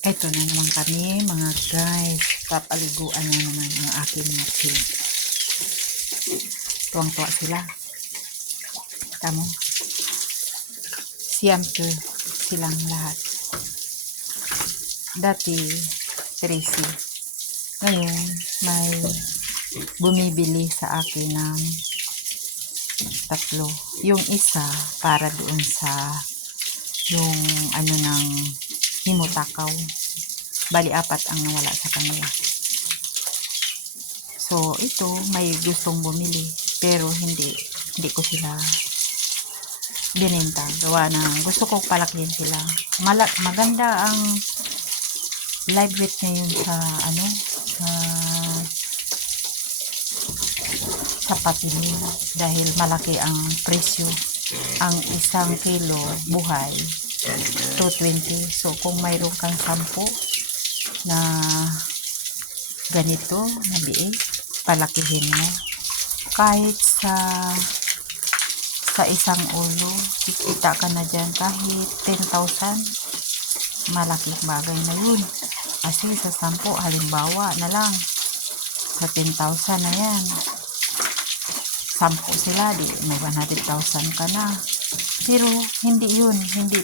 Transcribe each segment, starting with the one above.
Ito na naman kami mga guys. Papaliguan na naman ang aking mga chili. Tuwang-tuwa sila. Tamo. Siyempre silang lahat. Dati, Tracy. Ngayon, may bumibili sa akin ng 3. Yung isa, para doon sa yung ano ng himutakaw. Bali 4 ang nawala sa kanila. So, ito, may gustong bumili. Pero hindi ko sila binenta. Gawa ng gusto ko palakihin sila. Maganda ang live weight ngayon sa sa patinin dahil malaki ang presyo. Ang 1 kilo buhay 220. So kung mayroon kang 10 na ganito na biik, palakihin mo kahit sa isang ulo, kikita ka na dyan kahit 10,000. Malaking bagay na yun kasi sa 10, halimbawa na lang sa 10,000 na yan, 10 sila, di may 100,000 ka na. Pero hindi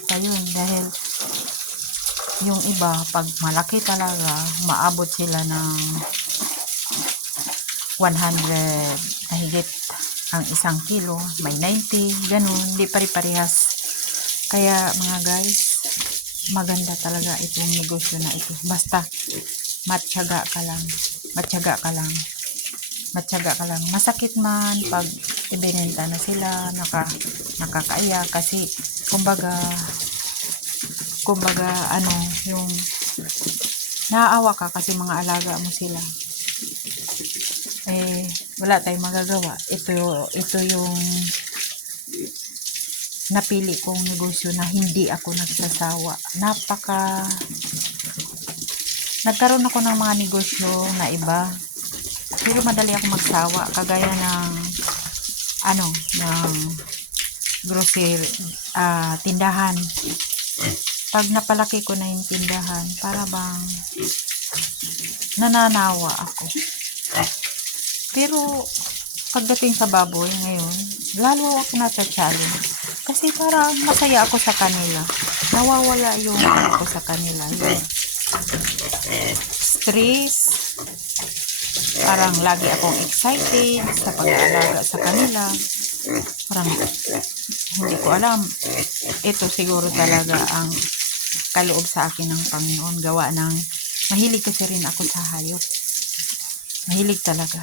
pa yun dahil yung iba pag malaki talaga, maabot sila ng 100 na higit ang 1 kilo, may 90, ganun, di pare-parehas. Kaya mga guys, maganda talaga itong negosyo na ito. Basta matyaga ka lang. Masakit man pag ibinenta na sila, nakakaya kasi kumbaga yung naaawa ka kasi mga alaga mo sila. Wala tayong magagawa. Ito yung napili kong negosyo na hindi ako nagsasawa. Nagkaroon ako ng mga negosyo na iba, pero madali ako magsawa, kagaya ng grocery, tindahan. Pag napalaki ko na yung tindahan, para bang nananawa ako. Pero pagdating sa baboy ngayon, lalo ako nasa challenge. Kasi para masaya ako sa kanila. Nawawala yung ako sa kanila. Yung stress. Parang lagi akong excited sa pag-aalaga sa kanila. Parang hindi ko alam. Ito siguro talaga ang kaloob sa akin ng Panginoon. Gawa ng mahilig kasi rin ako sa hayop. Mahilig talaga.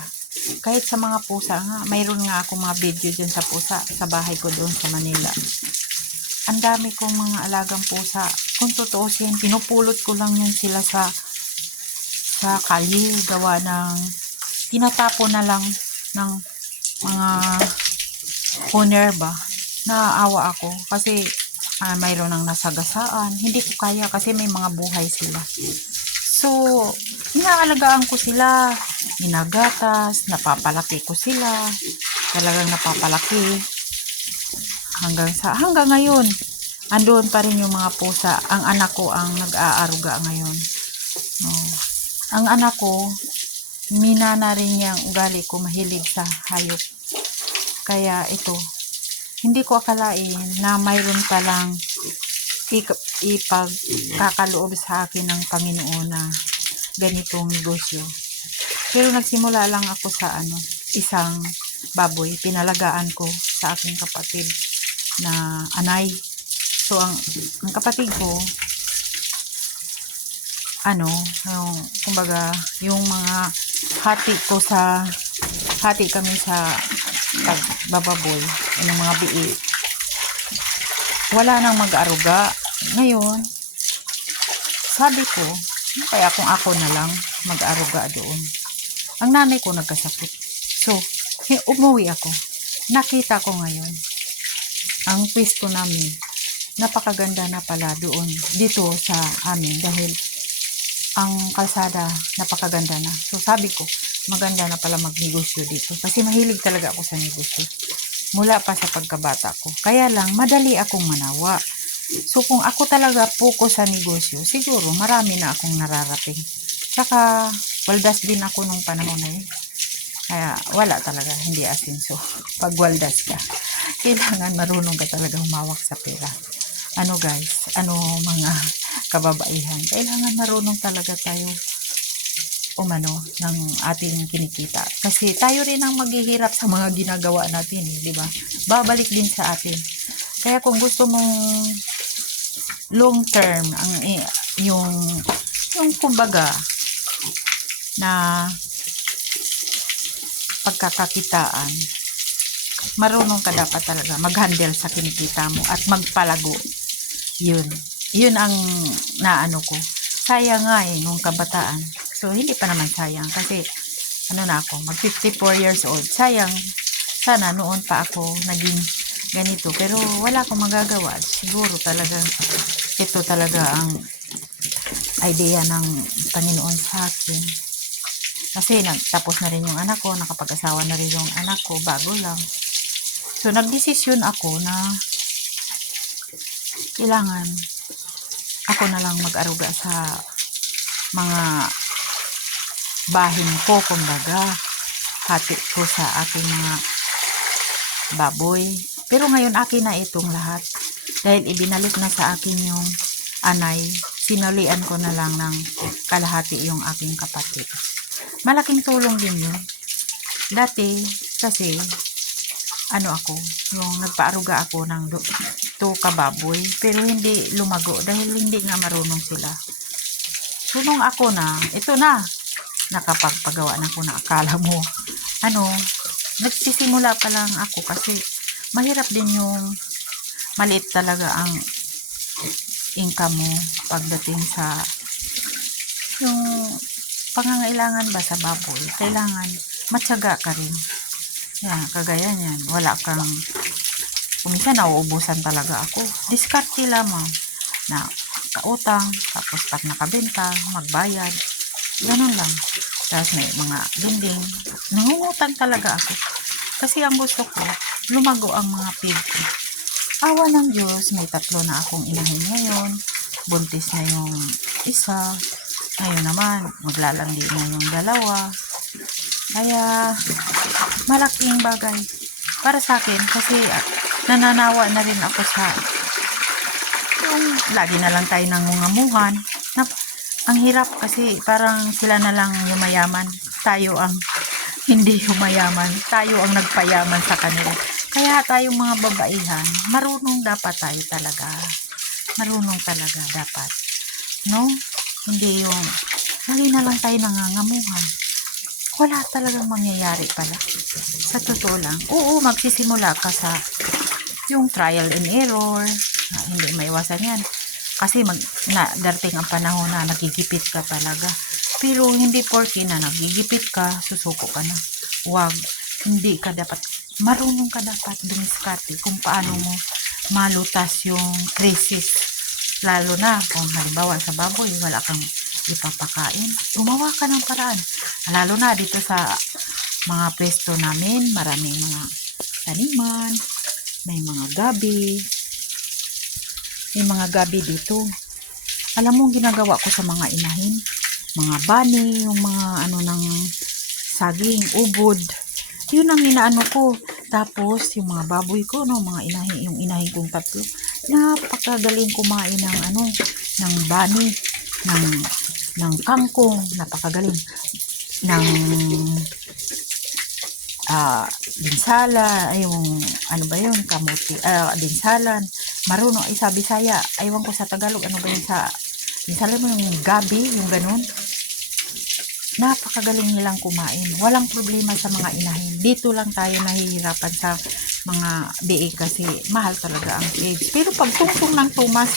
Kahit sa mga pusa nga, mayroon nga ako mga video dyan sa pusa, sa bahay ko doon sa Manila. Ang dami kong mga alagang pusa. Kung tutuusin, pinupulot ko lang yun sila sa kalye, gawa ng tinatapo na lang ng mga owner ba. Naaawa ako kasi mayroon ng nasagasaan. Hindi ko kaya kasi may mga buhay sila. So, inaalagaan ko sila, ginagatas, napapalaki ko sila, talagang napapalaki hanggang ngayon. Andoon pa rin yung mga pusa. Ang anak ko ang nag-aaruga ngayon. Ang anak ko, minana rin niya ang ugali ko, mahilig sa hayop. Kaya ito, hindi ko akalain na mayroon palang ipagkakaloob sa akin ng Panginoon na ganitong negosyo. Pero nagsimula lang ako sa isang baboy, pinalagaan ko sa aking kapatid na anay. So ang kapatid ko, kumbaga yung mga hati kami sa pagbababoy ng mga biik. Wala nang mag-aruga. Ngayon, sabi ko, kaya kung ako na lang mag-aruga doon. Ang nanay ko nagkasakit. So, umuwi ako. Nakita ko ngayon, ang pwesto namin, napakaganda na pala doon, dito sa amin, dahil ang kalsada, napakaganda na. So, sabi ko, maganda na pala magnegosyo dito. Kasi mahilig talaga ako sa negosyo. Mula pa sa pagkabata ko. Kaya lang, madali akong manawa. So, kung ako talaga focus sa negosyo, siguro marami na akong nararating. Tsaka, waldas din ako nung panahon na yun. Kaya, wala talaga, hindi asinso. Pag waldas ka, kailangan marunong ka talaga humawak sa pera. Ano guys, mga kababaihan, kailangan marunong talaga tayo umano ng ating kinikita. Kasi tayo rin ang maghihirap sa mga ginagawa natin, di ba? Babalik din sa atin. Kaya kung gusto mong long term yung kumbaga na pagkakakitaan, marunong ka dapat talaga mag-handle sa kinikita mo at magpalago. Yun ang naano ko. Sayang nga nung kabataan. So, hindi pa naman sayang kasi na ako, mag 54 years old. Sayang, sana noon pa ako naging ganito. Pero wala akong magagawa. Siguro talaga, ito talaga ang idea ng Panginoon sa akin. Kasi tapos na rin yung anak ko, nakapag-asawa na rin yung anak ko, bago lang. So, nagdesisyon ako na kailangan ako na lang mag-aruga sa mga bahin ko, kumbaga hati ko sa aking mga baboy. Pero ngayon akin na itong lahat dahil ibinalik na sa akin yung anay. Sinalian ko na lang ng kalahati yung aking kapatid. Malaking tulong din yun. Dati kasi ako, yung nagpaaruga ako ng 2 kababoy, pero hindi lumago dahil hindi nga marunong sila. So, nung ako na, ito na, nakapagpagawa na ko na akala mo, nagsisimula pa lang ako kasi mahirap din yung maliit talaga ang income mo pagdating sa yung pangangailangan ba sa baboy. Kailangan matyaga ka rin. Yan, kagaya niyan. Wala kang, kuminsan nauubusan talaga ako. Diskarte lamang na kautang, tapos pag nakabenta, magbayad. Ganun lang. Tapos may mga dinding. Nangungutang talaga ako. Kasi ang gusto ko, lumago ang mga pig ko. Awa ng Diyos, may 3 na akong inahin ngayon. Buntis na yung isa. Ngayon naman, maglalandi na yung 2. Kaya, malaking bagay para sa akin kasi nananawa na rin ako sa yung lagi na lang tayo nangungamuhan. Ang hirap kasi parang sila na lang yumayaman. Tayo ang hindi yumayaman. Tayo ang nagpayaman sa kanila. Kaya tayong mga babaihan, marunong dapat tayo talaga. Marunong talaga dapat. No? Hindi yung lagi na lang tayo nangangamuhan. Wala talagang mangyayari pala. Sa totoo lang. Oo, magsisimula ka sa yung trial and error. Hindi maiwasan yan. Kasi darating ang panahon na nagigipit ka talaga. Pero hindi porke na nagigipit ka, susuko ka na. Huwag. Hindi ka dapat. Marunong ka dapat dumiskarte kung paano mo malutas yung krisis. Lalo na kung halimbawa sa baboy, wala kang ipapakain, gumawa ka ng paraan. Lalo na dito sa mga pwesto namin, maraming mga taniman, may mga gabi. May mga gabi dito. Alam mo, ginagawa ko sa mga inahin, mga bani, yung mga ng saging, ubod. Yun ang inaano ko. Tapos, yung mga baboy ko, mga inahin, yung inahin kong 3, napakagaling kumain ng bani, ng kangkong, napakagaling ng dinsala, yung kamuti, dinsalan, marunong, sa Bisaya, aywan ko sa Tagalog, ba yun sa dinsala mo, yung gabi, yung ganun, napakagaling nilang kumain, walang problema sa mga inahin. Dito lang tayo nahihirapan sa mga biik kasi mahal talaga ang eggs. Pero pag tungtong ng tumas,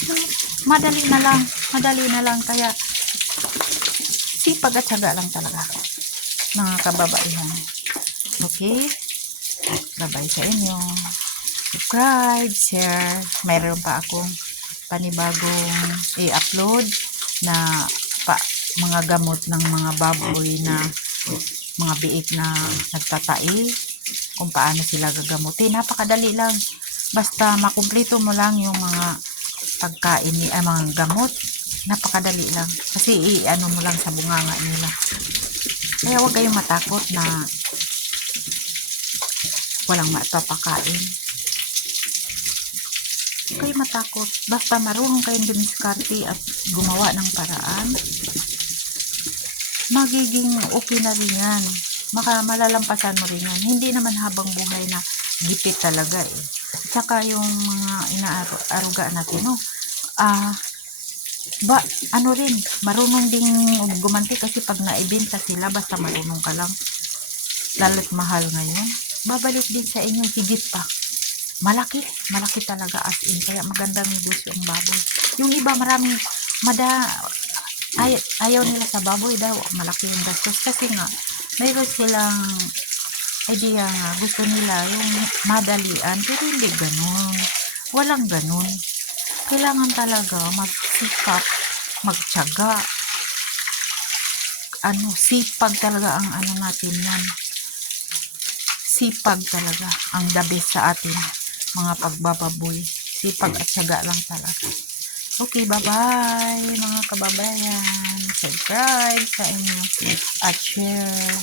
madali na lang, kaya sipag at syaga lang talaga, mga kababaihan. Okay? Bye-bye sa inyo. Subscribe, share. Mayroon pa akong panibagong i-upload na mga gamot ng mga baboy na mga biik na nagtatai, kung paano sila gagamutin. Napakadali lang. Basta makumpleto mo lang yung mga pagkain ni mga gamot. Napakadali lang. Kasi i-ano mo lang sa bunganga nila. Kaya huwag kayong matakot na walang matapakain. Huwag kayong matakot. Basta marunong kayong dumiskarte at gumawa ng paraan, magiging okay na rin yan. Malalampasan mo rin yan. Hindi naman habang buhay na gipit talaga eh. Tsaka yung mga inaaruga natin, no? Ano rin, marunong ding gumanti kasi pag naibenta sila, basta marunong ka lang, lalo't mahal ngayon, babalik din sa inyo higit pa. Malaki talaga as in. Kaya magandang negosyo ang baboy. Yung iba maraming ayaw nila sa baboy daw, malaki yung gastos kasi nga mayroon silang idea nga gusto nila yung madalian, pero hindi ganun, walang ganun. Kailangan talaga magsikap, magtiyaga, sipag talaga ang natin yan. Sipag talaga ang the best sa atin mga pagbababoy. Sipag at tiyaga lang talaga. Okay, bye-bye mga kababayan. Subscribe sa inyo at share.